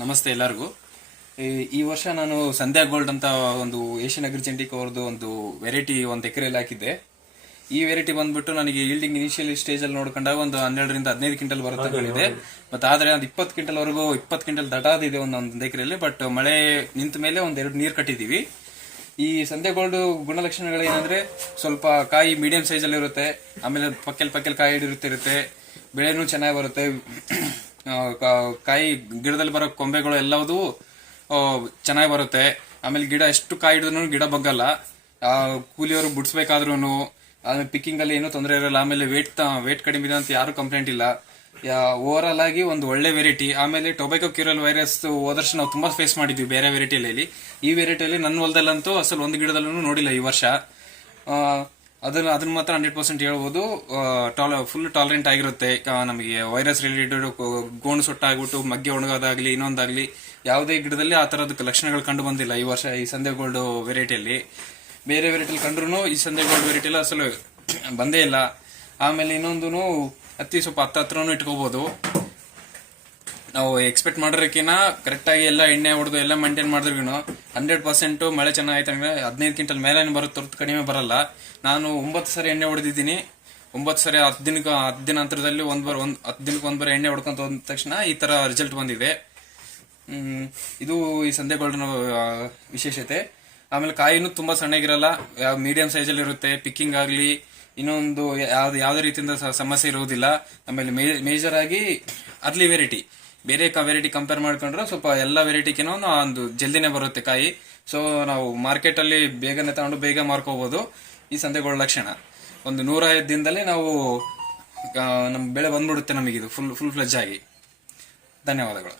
ನಮಸ್ತೆ ಎಲ್ಲರಿಗೂ. ಈ ವರ್ಷ ನಾನು ಸಂಧ್ಯಾ ಗೋಲ್ಡ್ ಅಂತ ಒಂದು ಏಷ್ಯನ್ ಅಗ್ರಿಜೆಂಟಿಕ್ ಅವ್ರದ್ದು ಒಂದು ವೆರೈಟಿ ಒಂದು ಎಕರೆಯಲ್ಲಿ ಹಾಕಿದ್ದೆ. ಈ ವೆರೈಟಿ ಬಂದ್ಬಿಟ್ಟು ನನಗೆ ಈಲ್ಡಿಂಗ್ ಇನಿಷಿಯಲ್ ಸ್ಟೇಜ್ ಅಲ್ಲಿ ನೋಡ್ಕೊಂಡಾಗ ಒಂದು 12ರಿಂದ 15 ಕ್ವಿಂಟಲ್ ಬರುತ್ತೆ ಹೇಳಿದೆ. ಮತ್ತೆ ಆದ್ರೆ ಒಂದು 20 ಕ್ವಿಂಟಲ್ ವರೆಗೂ 20 ಕ್ವಿಂಟಲ್ ದಟಾದಿದೆ ಒಂದೊಂದು ಎಕರೆಯಲ್ಲಿ. ಬಟ್ ಮಳೆ ನಿಂತ ಮೇಲೆ ಒಂದೆರಡು ನೀರು ಕಟ್ಟಿದೀವಿ. ಈ ಸಂಧ್ಯಾ ಗೋಲ್ಡ್ ಗುಣಲಕ್ಷಣಗಳು ಏನಂದ್ರೆ ಸ್ವಲ್ಪ ಕಾಯಿ ಮೀಡಿಯಂ ಸೈಜ್ ಅಲ್ಲಿ ಇರುತ್ತೆ, ಆಮೇಲೆ ಪಕ್ಕಲ್ ಕಾಯಿ ಇರುತ್ತೆ, ಬೆಳೆನೂ ಚೆನ್ನಾಗಿ ಬರುತ್ತೆ, ಕಾಯಿ ಗಿಡದಲ್ಲಿ ಬರೋ ಕೊಂಬೆಗಳು ಎಲ್ಲವೂ ಚೆನ್ನಾಗಿ ಬರುತ್ತೆ. ಆಮೇಲೆ ಗಿಡ ಎಷ್ಟು ಕಾಯಿ ಹಿಡಿದ್ರು ಗಿಡ ಬಗ್ಗಲ್ಲ. ಕೂಲಿಯವರು ಬಿಡಿಸ್ಬೇಕಾದ್ರೂ ಆಮೇಲೆ ಪಿಕ್ಕಿಂಗ್ ಅಲ್ಲಿ ಏನೂ ತೊಂದರೆ ಇರಲ್ಲ. ಆಮೇಲೆ ವೇಟ್ ಕಡಿಮೆ ಇದೆ ಅಂತ ಯಾರು ಕಂಪ್ಲೇಂಟ್ ಇಲ್ಲ. ಓವರ್ ಆಲ್ ಆಗಿ ಒಂದು ಒಳ್ಳೆ ವೆರೈಟಿ. ಆಮೇಲೆ ಟೊಬ್ಯಾಕೊ ಕ್ಯೂರಲ್ ವೈರಸ್ ಹೋದ ವರ್ಷ ನಾವು ತುಂಬಾ ಫೇಸ್ ಮಾಡಿದ್ವಿ ಬೇರೆ ವೆರೈಟಿಯಲ್ಲಿ. ಈ ವೆರೈಟಿಯಲ್ಲಿ ನನ್ನ ಹೊಲದಲ್ಲಂತೂ ಅಸಲು ಒಂದು ಗಿಡದಲ್ಲೂ ನೋಡಿಲ್ಲ ಈ ವರ್ಷ. ಅದನ್ನ ಮಾತ್ರ 100% ಹೇಳ್ಬೋದು. ಫುಲ್ ಟಾಲರೆಂಟ್ ಆಗಿರುತ್ತೆ. ನಮಗೆ ವೈರಸ್ ರಿಲೇಟೆಡ್ ಗೋಣು ಸೊಟ್ಟಾಗ್ಬಿಟ್ಟು ಮಗ್ಗೆ ಒಣಗೋದಾಗ್ಲಿ ಇನ್ನೊಂದಾಗ್ಲಿ ಯಾವುದೇ ಗಿಡದಲ್ಲಿ ಆ ತರದ ಲಕ್ಷಣಗಳು ಕಂಡು ಬಂದಿಲ್ಲ ಈ ವರ್ಷ ಈ ಸಂಧ್ಯಾ ಗೋಲ್ಡ್ ವೆರೈಟಿಯಲ್ಲಿ. ಬೇರೆ ವೆರೈಟಿಲಿ ಕಂಡ್ರು ಈ ಸಂಧ್ಯಾ ಗೋಲ್ಡ್ ವೆರೈಟಿಲಿ ಅಸಲು ಬಂದೇ ಇಲ್ಲ. ಆಮೇಲೆ ಇನ್ನೊಂದು ಅತಿ ಸ್ವಲ್ಪ ಹತ್ರನೂ ಇಟ್ಕೋಬಹುದು. ನಾವು ಎಕ್ಸ್ಪೆಕ್ಟ್ ಮಾಡೋದಕ್ಕಿಂತ ಕರೆಕ್ಟ್ ಆಗಿ ಎಲ್ಲ ಎಣ್ಣೆ ಹೊಡೆದು ಎಲ್ಲ ಮೇಂಟೈನ್ ಮಾಡಿದ್ರು 100% ಮಳೆ ಚೆನ್ನಾಗೈತೆ ಅಂದ್ರೆ 15 ಕ್ವಿಂಟಲ್ ಮೇಲೆ ಬರುತ್ತೆ ಹೊರತು ಕಡಿಮೆ ಬರಲ್ಲ. ನಾನು 9 ಸರಿ ಎಣ್ಣೆ ಹೊಡೆದಿದ್ದೀನಿ. 9 ಸರಿ 10 ದಿನ ಅಂತರದಲ್ಲಿ 10 ದಿನಕ್ಕೆ ಒಂದ್ ಬಾರಿ ಎಣ್ಣೆ ಹೊಡ್ಕೊಂತ ಹೋದ ತಕ್ಷಣ ಈ ತರ ರಿಸಲ್ಟ್ ಬಂದಿದೆ. ಇದು ಈ ಸಂಧ್ಯಾ ಗೋಲ್ಡ್ನ ವಿಶೇಷತೆ. ಆಮೇಲೆ ಕಾಯಿನೂ ತುಂಬಾ ಸಣ್ಣಗಿರಲ್ಲ, ಮೀಡಿಯಂ ಸೈಜ್ ಅಲ್ಲಿ ಇರುತ್ತೆ. ಪಿಕ್ಕಿಂಗ್ ಆಗ್ಲಿ ಇನ್ನೊಂದು ಯಾವ್ದೇ ರೀತಿಯಿಂದ ಸಮಸ್ಯೆ ಇರುವುದಿಲ್ಲ. ಆಮೇಲೆ ಮೇಜರ್ ಆಗಿ ಅರ್ಲಿ ವೆರೈಟಿ ಬೇರೆ ವೆರೈಟಿ ಕಂಪೇರ್ ಮಾಡ್ಕೊಂಡ್ರೆ ಸ್ವಲ್ಪ ಎಲ್ಲ ವೆರೈಟಿಗಿನೂ ಒಂದು ಜಲ್ದಿನೇ ಬರುತ್ತೆ ಕಾಯಿ. ಸೊ ನಾವು ಮಾರ್ಕೆಟ್ ಅಲ್ಲಿ ಬೇಗನೆ ತಗೊಂಡು ಬೇಗ ಮಾರ್ಕೋಬಹುದು. ಈ ಸಂಧ್ಯಾ ಗೋಲ್ಡ್ ಲಕ್ಷಣ ಒಂದು 105 ದಿನದಲ್ಲಿ ನಾವು ನಮ್ ಬೆಳೆ ಬಂದ್ಬಿಡುತ್ತೆ ನಮಗಿದು ಫುಲ್ ಫ್ಲೆಜ್ ಆಗಿ. ಧನ್ಯವಾದಗಳು.